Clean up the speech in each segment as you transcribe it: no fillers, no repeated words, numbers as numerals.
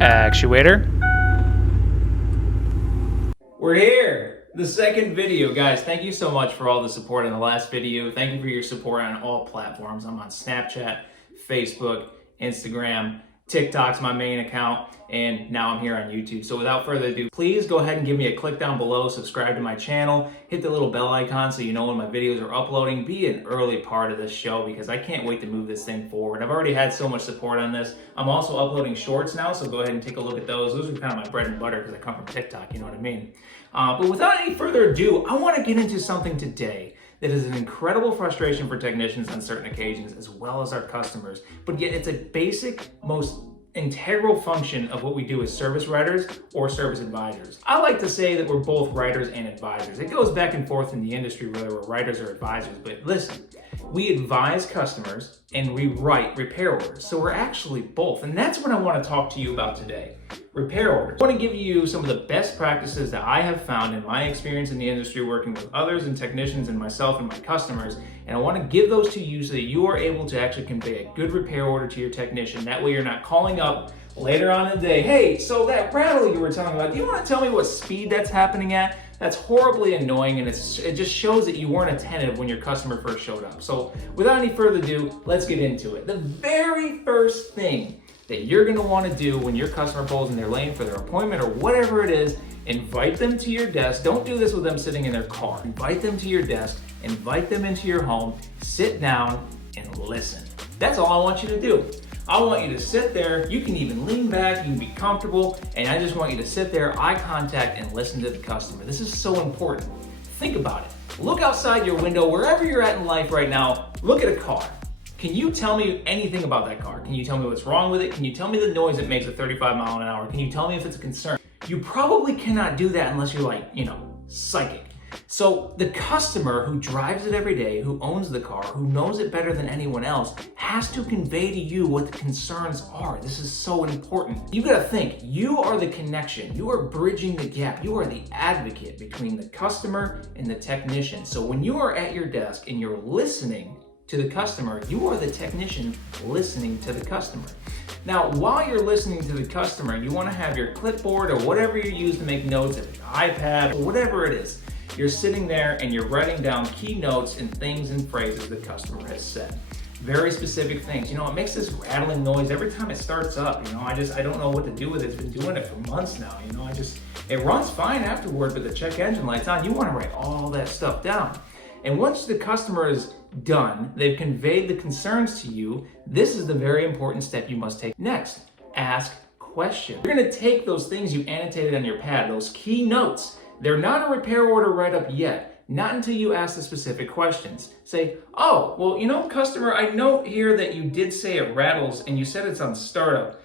Actuator. We're here! The second video. Guys, thank you so much for all the support in the last video. Thank you for your support on all platforms. I'm on Snapchat, Facebook, Instagram, TikTok's my main account, and now I'm here on YouTube. So without further ado, please go ahead and give me a click down below, subscribe to my channel, hit the little bell icon so you know when my videos are uploading. Be an early part of this show because I can't wait to move this thing forward. I've already had so much support on this. I'm also uploading shorts now, so go ahead and take a look at those. Those are kind of my bread and butter because I come from TikTok, you know what I mean? But without any further ado, I want to get into something today that is an incredible frustration for technicians on certain occasions, as well as our customers. But yet it's a basic, most integral function of what we do as service writers or service advisors. I like to say that we're both writers and advisors. It goes back and forth in the industry whether we're writers or advisors, but listen, we advise customers and we write repair orders. So we're actually both, and that's what I want to talk to you about today. Repair orders. I want to give you some of the best practices that I have found in my experience in the industry working with others and technicians and myself and my customers, and I want to give those to you so that you are able to actually convey a good repair order to your technician. That way you're not calling up later on in the day, hey, so that rattle you were telling about, do you want to tell me what speed that's happening at? That's horribly annoying, and it just shows that you weren't attentive when your customer first showed up. So without any further ado, let's get into it. The very first thing that you're gonna wanna do when your customer pulls in their lane for their appointment or whatever it is, invite them to your desk. Don't do this with them sitting in their car. Invite them to your desk, invite them into your home, sit down and listen. That's all I want you to do. I want you to sit there, you can even lean back, you can be comfortable, and I just want you to sit there, eye contact, and listen to the customer. This is so important. Think about it. Look outside your window, wherever you're at in life right now, look at a car. Can you tell me anything about that car? Can you tell me what's wrong with it? Can you tell me the noise it makes at 35 miles an hour? Can you tell me if it's a concern? You probably cannot do that unless you're like, psychic. So the customer who drives it every day, who owns the car, who knows it better than anyone else, has to convey to you what the concerns are. This is so important. You gotta think, you are the connection. You are bridging the gap. You are the advocate between the customer and the technician. So when you are at your desk and you're listening to the customer, you are the technician listening to the customer. Now, while you're listening to the customer, you wanna have your clipboard or whatever you use to make notes, an iPad, or whatever it is. You're sitting there and you're writing down key notes and things and phrases the customer has said. Very specific things. It makes this rattling noise every time it starts up. I don't know what to do with it. It's been doing it for months now. It runs fine afterward, but the check engine light's on. You want to write all that stuff down. And once the customer is done, they've conveyed the concerns to you, this is the very important step you must take. Next, ask questions. You're gonna take those things you annotated on your pad, those key notes. They're not a repair order write-up yet, not until you ask the specific questions. Say, oh, well, customer, I note here that you did say it rattles and you said it's on startup.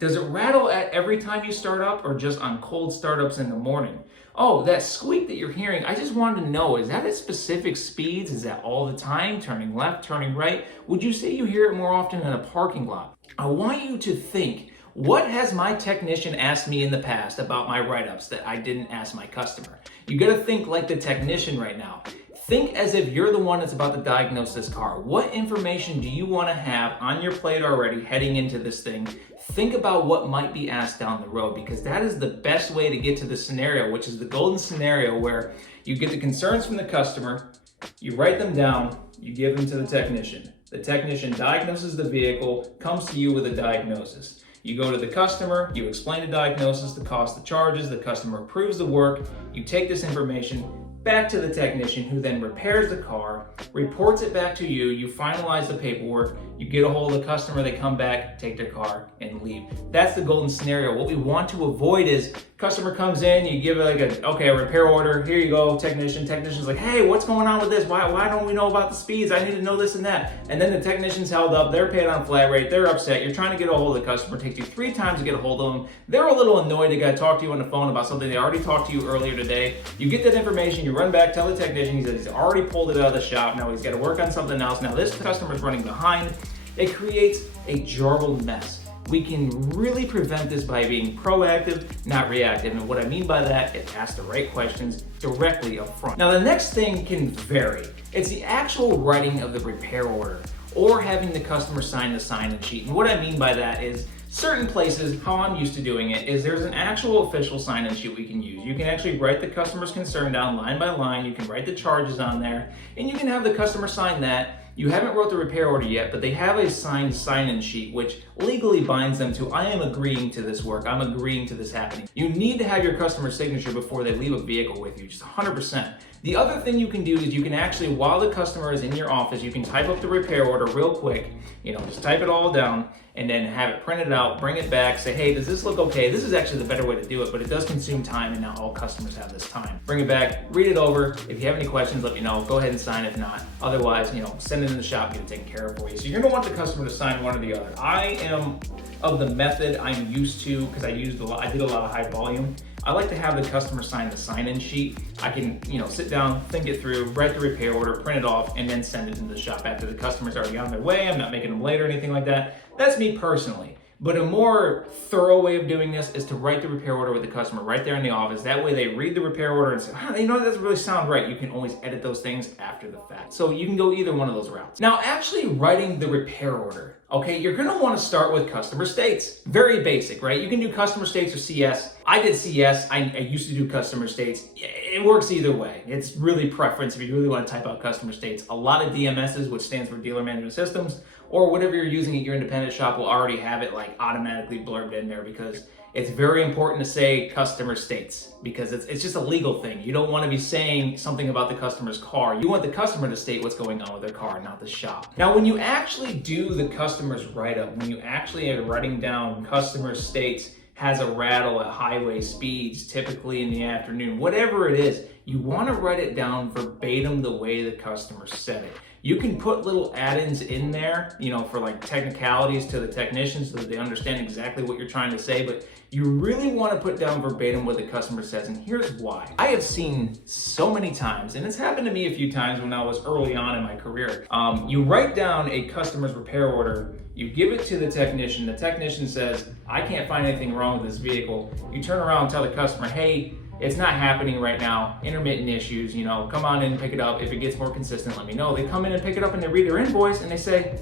Does it rattle at every time you start up or just on cold startups in the morning? Oh, that squeak that you're hearing, I just wanted to know, is that at specific speeds? Is that all the time, turning left, turning right? Would you say you hear it more often in a parking lot? I want you to think, what has my technician asked me in the past about my write-ups that I didn't ask my customer? You gotta think like the technician right now. Think as if you're the one that's about to diagnose this car. What information do you wanna have on your plate already heading into this thing? Think about what might be asked down the road, because that is the best way to get to the scenario, which is the golden scenario where you get the concerns from the customer, you write them down, you give them to the technician. The technician diagnoses the vehicle, comes to you with a diagnosis. You go to the customer, you explain the diagnosis, the cost, the charges, the customer approves the work, you take this information back to the technician who then repairs the car, reports it back to you, you finalize the paperwork, you get a hold of the customer, they come back, take their car, and leave. That's the golden scenario. What we want to avoid is customer comes in, you give it a repair order, here you go, technician. Technician's like, hey, what's going on with this? Why don't we know about the speeds? I need to know this and that. And then the technician's held up, they're paid on flat rate, they're upset, you're trying to get a hold of the customer, it takes you 3 times to get a hold of them. They're a little annoyed, they gotta talk to you on the phone about something they already talked to you earlier today. You get that information, you run back, tell the technician, he says he's already pulled it out of the shop, now he's gotta work on something else. Now this customer's running behind. It creates a jarbled mess. We can really prevent this by being proactive, not reactive. And what I mean by that is ask the right questions directly up front. Now the next thing can vary. It's the actual writing of the repair order. or having the customer sign the sign-in sheet. And what I mean by that is certain places, how I'm used to doing it is there's an actual official sign-in sheet we can use. You can actually write the customer's concern down line by line, you can write the charges on there, and you can have the customer sign that. You haven't wrote the repair order yet, but they have a signed sign-in sheet, which legally binds them to, I am agreeing to this work, I'm agreeing to this happening. You need to have your customer's signature before they leave a vehicle with you, just 100%. The other thing you can do is you can actually, while the customer is in your office, you can type up the repair order real quick, just type it all down, and then have it printed out, bring it back, say, hey, does this look okay? This is actually the better way to do it, but it does consume time, and now all customers have this time. Bring it back, read it over. If you have any questions, let me know. Go ahead and sign. If not, otherwise, send it in the shop, get it taken care of for you. So you're gonna want the customer to sign one or the other. I am of the method I'm used to, because I did a lot of high volume. I like to have the customer sign the sign-in sheet. I can, sit down, think it through, write the repair order, print it off, and then send it into the shop after the customer's already on their way. I'm not making them late or anything like that. That's me personally. But a more thorough way of doing this is to write the repair order with the customer right there in the office. That way they read the repair order and say, that doesn't really sound right. You can always edit those things after the fact. So you can go either one of those routes. Now, actually writing the repair order, okay, you're gonna wanna start with customer states. Very basic, right? You can do customer states or CS. I did CS, I used to do customer states. It works either way. It's really preference if you really wanna type out customer states. A lot of DMSs, which stands for Dealer Management Systems, or whatever you're using at your independent shop will already have it automatically blurbed in there, because it's very important to say customer states, because it's just a legal thing. You don't want to be saying something about the customer's car. You want the customer to state what's going on with their car, not the shop. Now, when you actually do the customer's write-up, when you actually are writing down customer states, has a rattle at highway speeds, typically in the afternoon, whatever it is, you want to write it down verbatim the way the customer said it. You can put little add-ins in there, for technicalities to the technicians so that they understand exactly what you're trying to say, but you really want to put down verbatim what the customer says, and here's why. I have seen so many times, and it's happened to me a few times when I was early on in my career. You write down a customer's repair order, you give it to the technician says, I can't find anything wrong with this vehicle. You turn around and tell the customer, hey, it's not happening right now, intermittent issues, come on in and pick it up. If it gets more consistent, let me know. They come in and pick it up and they read their invoice and they say,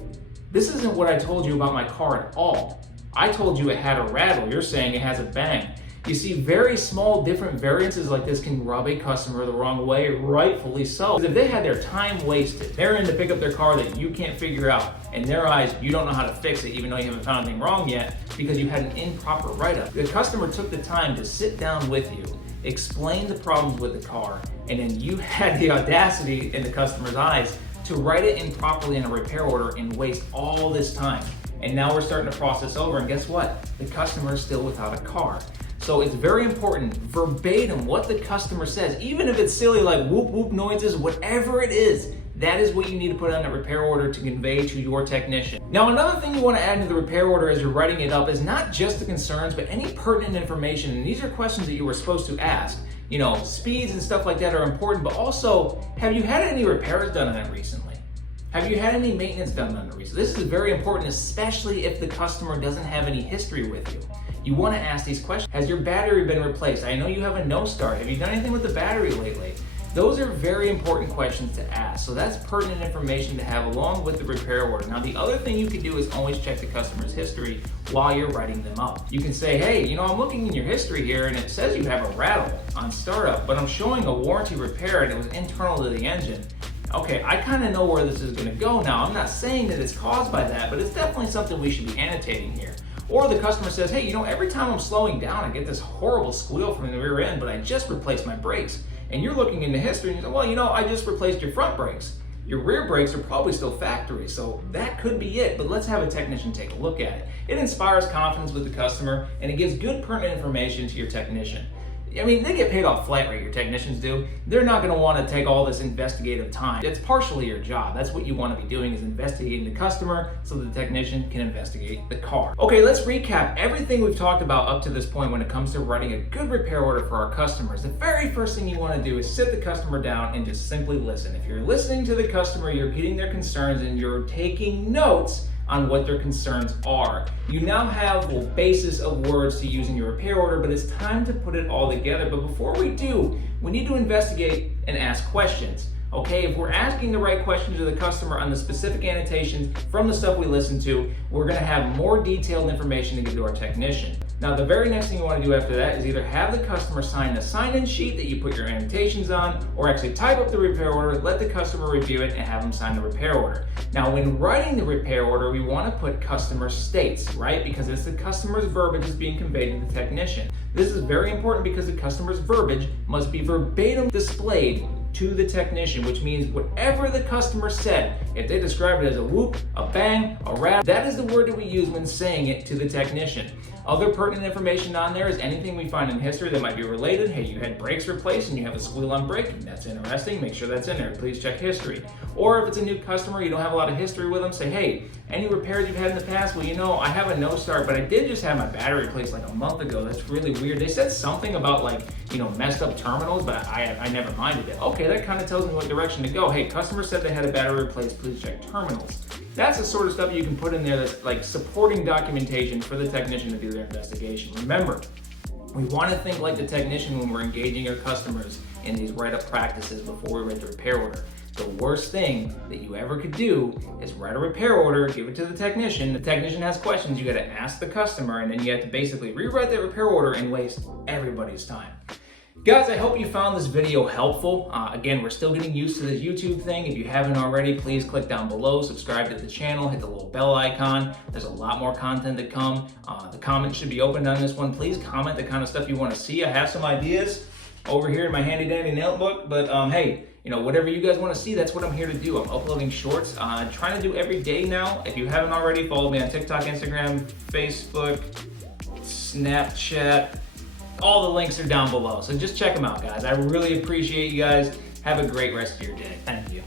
this isn't what I told you about my car at all. I told you it had a rattle, you're saying it has a bang. You see, very small different variances like this can rub a customer the wrong way, rightfully so. Because if they had their time wasted, they're in to pick up their car that you can't figure out. In their eyes, you don't know how to fix it, even though you haven't found anything wrong yet, because you had an improper write-up. The customer took the time to sit down with you, explain the problems with the car, and then you had the audacity in the customer's eyes to write it improperly in a repair order and waste all this time. And now we're starting to process over, and guess what? The customer is still without a car. So it's very important, verbatim, what the customer says, even if it's silly like whoop whoop noises, whatever it is, that is what you need to put on a repair order to convey to your technician. Now, another thing you want to add to the repair order as you're writing it up is not just the concerns, but any pertinent information. And these are questions that you were supposed to ask. Speeds and stuff like that are important, but also, have you had any repairs done on it recently? Have you had any maintenance done on it recently? This is very important, especially if the customer doesn't have any history with you. You want to ask these questions. Has your battery been replaced? I know you have a no start. Have you done anything with the battery lately? Those are very important questions to ask. So that's pertinent information to have along with the repair order. Now, the other thing you can do is always check the customer's history while you're writing them up. You can say, hey, I'm looking in your history here and it says you have a rattle on startup, but I'm showing a warranty repair and it was internal to the engine. Okay, I kind of know where this is going to go now. I'm not saying that it's caused by that, but it's definitely something we should be annotating here. Or the customer says, hey, every time I'm slowing down, I get this horrible squeal from the rear end, but I just replaced my brakes. And you're looking into history and you say, well, I just replaced your front brakes. Your rear brakes are probably still factory, so that could be it, but let's have a technician take a look at it. It inspires confidence with the customer, and it gives good pertinent information to your technician. They get paid off flat rate, your technicians do. They're not going to want to take all this investigative time. It's partially your job. That's what you want to be doing, is investigating the customer so the technician can investigate the car. Okay, let's recap everything we've talked about up to this point when it comes to writing a good repair order for our customers. The very first thing you want to do is sit the customer down and just simply listen. If you're listening to the customer, you're getting their concerns and you're taking notes on what their concerns are. You now have a basis of words to use in your repair order, but it's time to put it all together. But before we do, we need to investigate and ask questions. Okay, if we're asking the right questions to the customer on the specific annotations from the stuff we listen to, we're gonna have more detailed information to give to our technician. Now, the very next thing you want to do after that is either have the customer sign the sign-in sheet that you put your annotations on, or actually type up the repair order, let the customer review it, and have them sign the repair order. Now, when writing the repair order, we want to put customer states, right? Because it's the customer's verbiage that's being conveyed to the technician. This is very important because the customer's verbiage must be verbatim displayed to the technician, which means whatever the customer said, if they describe it as a whoop, a bang, a rap, that is the word that we use when saying it to the technician. Other pertinent information on there is anything we find in history that might be related. Hey, you had brakes replaced and you have a squeal on brake. That's interesting. Make sure that's in there. Please check history. Or if it's a new customer, you don't have a lot of history with them, say, hey, any repairs you've had in the past? Well, you know, I have a no start, but I did just have my battery replaced like a month ago. That's really weird. They said something about like, you know, messed up terminals, but I never minded it. Okay, that kind of tells me what direction to go. Hey, customer said they had a battery replaced. Please check terminals. That's the sort of stuff you can put in there that's like supporting documentation for the technician to do their investigation. Remember, we want to think like the technician when we're engaging our customers in these write-up practices before we write the repair order. The worst thing that you ever could do is write a repair order, give it to the technician. The technician has questions, you got to ask the customer, and then you have to basically rewrite that repair order and waste everybody's time. Guys, I hope you found this video helpful. Again, we're still getting used to this YouTube thing. If you haven't already, please click down below, subscribe to the channel, hit the little bell icon. There's a lot more content to come. The comments should be opened on this one. Please comment the kind of stuff you want to see. I have some ideas over here in my handy dandy notebook, but hey, you know, whatever you guys want to see, that's what I'm here to do. I'm uploading shorts, trying to do every day now. If you haven't already, follow me on TikTok, Instagram, Facebook, Snapchat. All the links are down below, so just check them out, guys. I really appreciate you guys. Have a great rest of your day. Thank you.